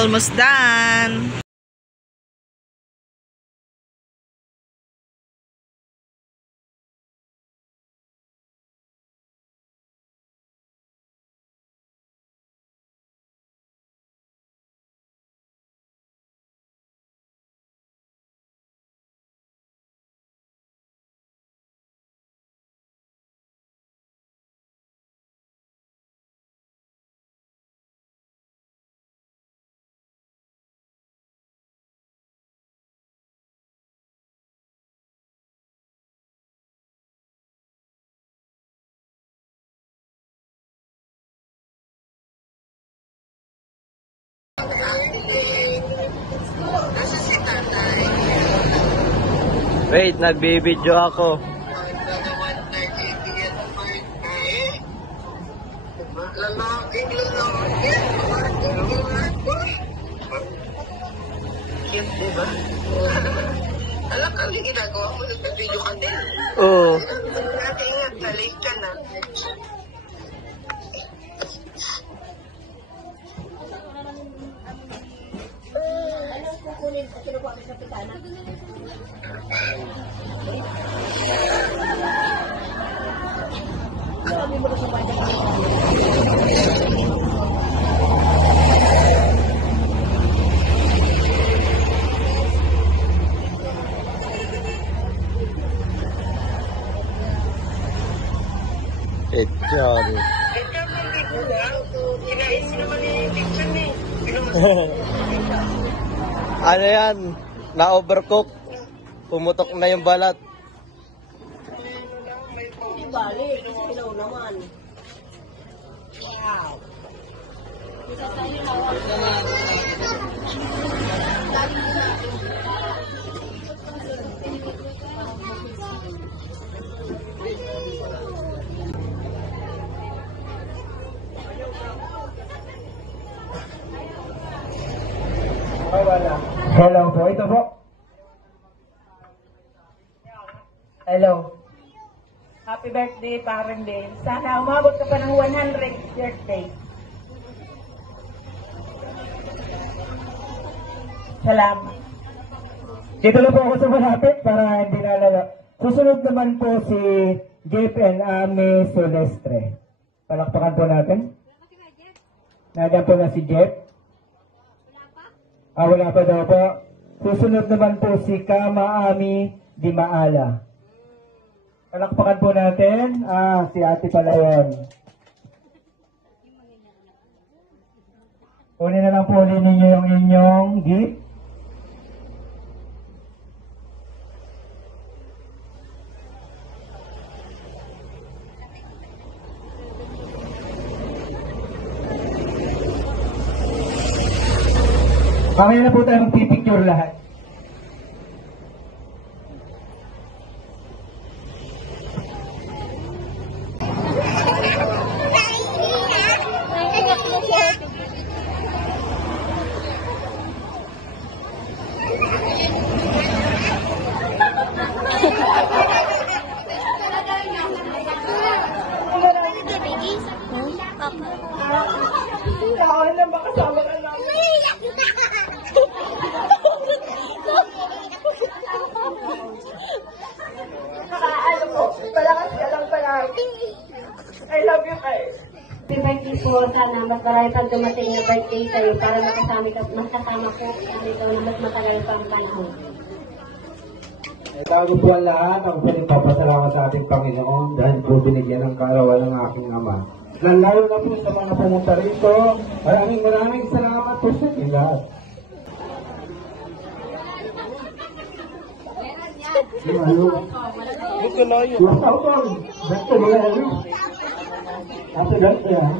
Almost done. Wait, nagbibidyo ako. Cute, diba? Alam ka, may ginagawa mo, nag-video ka din. Oo. Ate, ingat ka, late ka na. Anong kukunin at kinukuha ko sa pitana? Sabi mo ko sa banda ka. Picture. Ito mo, hindi ko lang. Kinais naman yung picture eh. Ano yan? Na-overcook. Pumutok na yung balat. Hindi bali, ilaw naman. Wow. Isa tayo hawak. Hello po, ito po. Hello. Happy birthday, Parang Din. Sana umabot ka pa ng 100th birthday. Salamat. Dito lang po ako sa malapit para hindi nalala. Susunod naman po si Jeff and Amy Silvestre. Palakpakan po natin. Nandiyan po na si Jeff. Wala pa daw po. Susunod naman po si Kama Ami Di Maala. Palakpakan po natin. Si ate pala yun. Kunin na lang po ulit ninyo yung inyong gift. Mamaya na po tayo magpipicture lahat. Ako na ba kasama ka lang? Ano po, palakas ka lang palagi. I love you, guys. Happy birthday po. Sana mas marami pang dumating na birthday sa'yo para makasama po kami ito na mas matagal pang panahon. Bago po ang lahat, ako po nagpapasalamat sa ating Panginoon dahil po binigyan ng kaarawan ng aking Ama. Lalo na po sa mga pumunta rito, maraming salamat po sa inyo lahat. Ito na yun. Basta mo na yun. After that, yeah.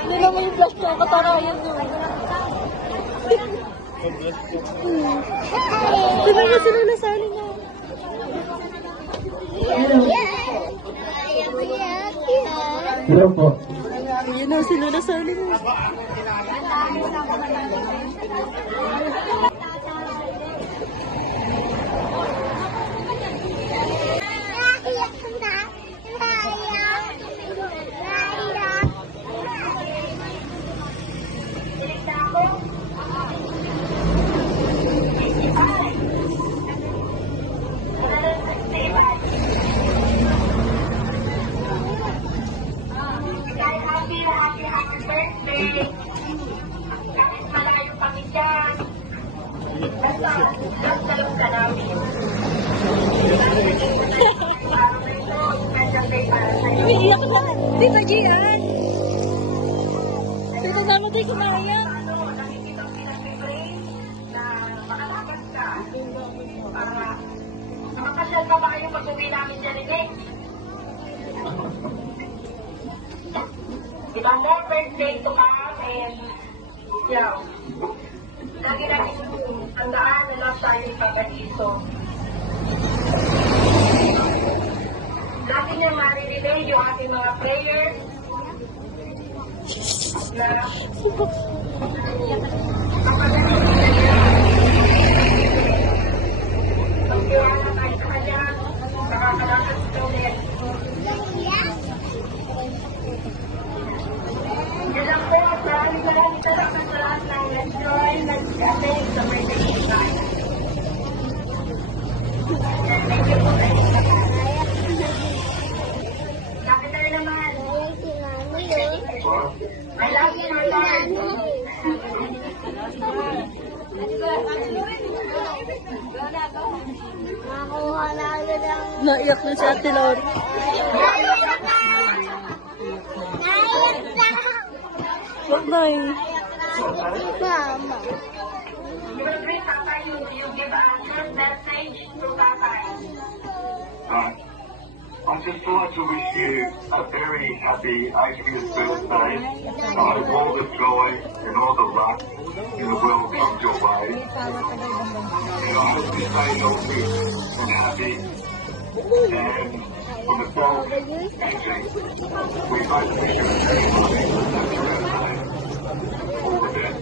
Hindi naman yung flash ko, katarayan doon. Di ba nga sila nasali na? Hello po. Yun na sila nasali na. Gagdalang ka namin. Iiyak na. Di ba, Gian? Kasama tayo kumaya. Makapasyal pa ba kayo pag-uwi namin dyan, Nick? Diba, more birthday to come and, yeah, lagi natin tandaan na lang tayo ipagaliso. Lagi niya marirelay yung ating mga prayers na magtiwala tayo sa kanya, nakakalakas ito ulit. Yan lang po, maraming salamat sa lahat ng nag-join, nag-attend sa birthday tayo. Thank you po sa inyo lahat. Lapit tayo naman. I love you, my Lord. Naiyak na si Ate Lori. Huwag na eh. You will greet Tatay, you give a short message to Tatay. I just want to wish you a very happy 80th birthday. I hope all the joy and all the luck in the world comes your way. And I hope you stay healthy and happy. And for myself and Jake, we both wish you a very happy birthday. All the best.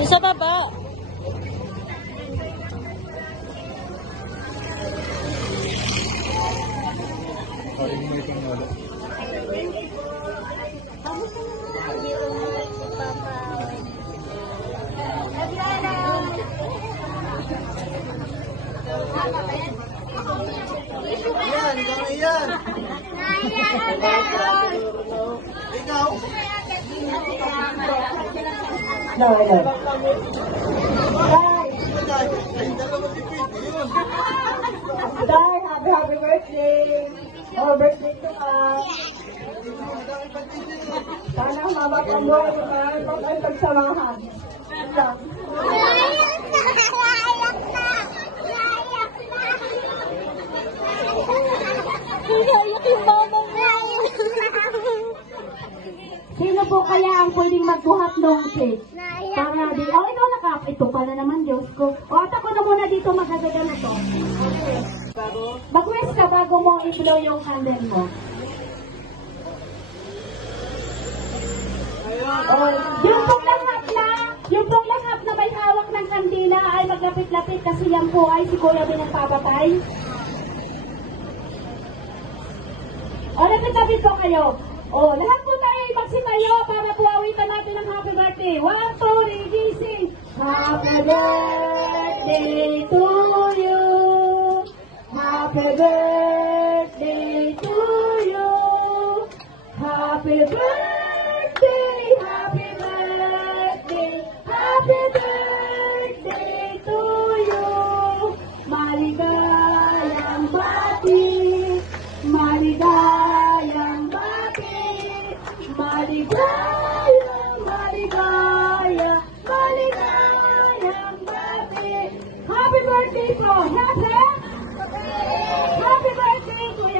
Yung sa baba. Yan, ikaw na yan. Ikaw. No, no. Day, happy birthday. Oh, birthday to us. Sana mama ka mo ay pagsamahan. Naiyak yung mama mo. Sino po kaya ang pwedeng magbuhat ng cake? Para di, ikaw nakap. Ito pala naman, Diyos ko. O, at ako na muna dito magagaga na to. Mag-rest ka bago mo i-blow yung candle mo. Yung pong lahat na may hawak ng kandila ay maglapit-lapit kasi yan po ay si Kuya din ang papatay. O, lapit-lapit po kayo. O, lahat po tayo magsitayo para po awitan natin ang happy birthday. 1, 2, 3, gising. Happy birthday to you. Happy birthday to you. Happy birthday, happy birthday, happy birthday to you. Maligayang bati, maligayang bati, maligayang, maligaya, maligaya.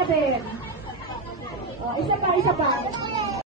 Ben. Oh, isa pa, isa pa.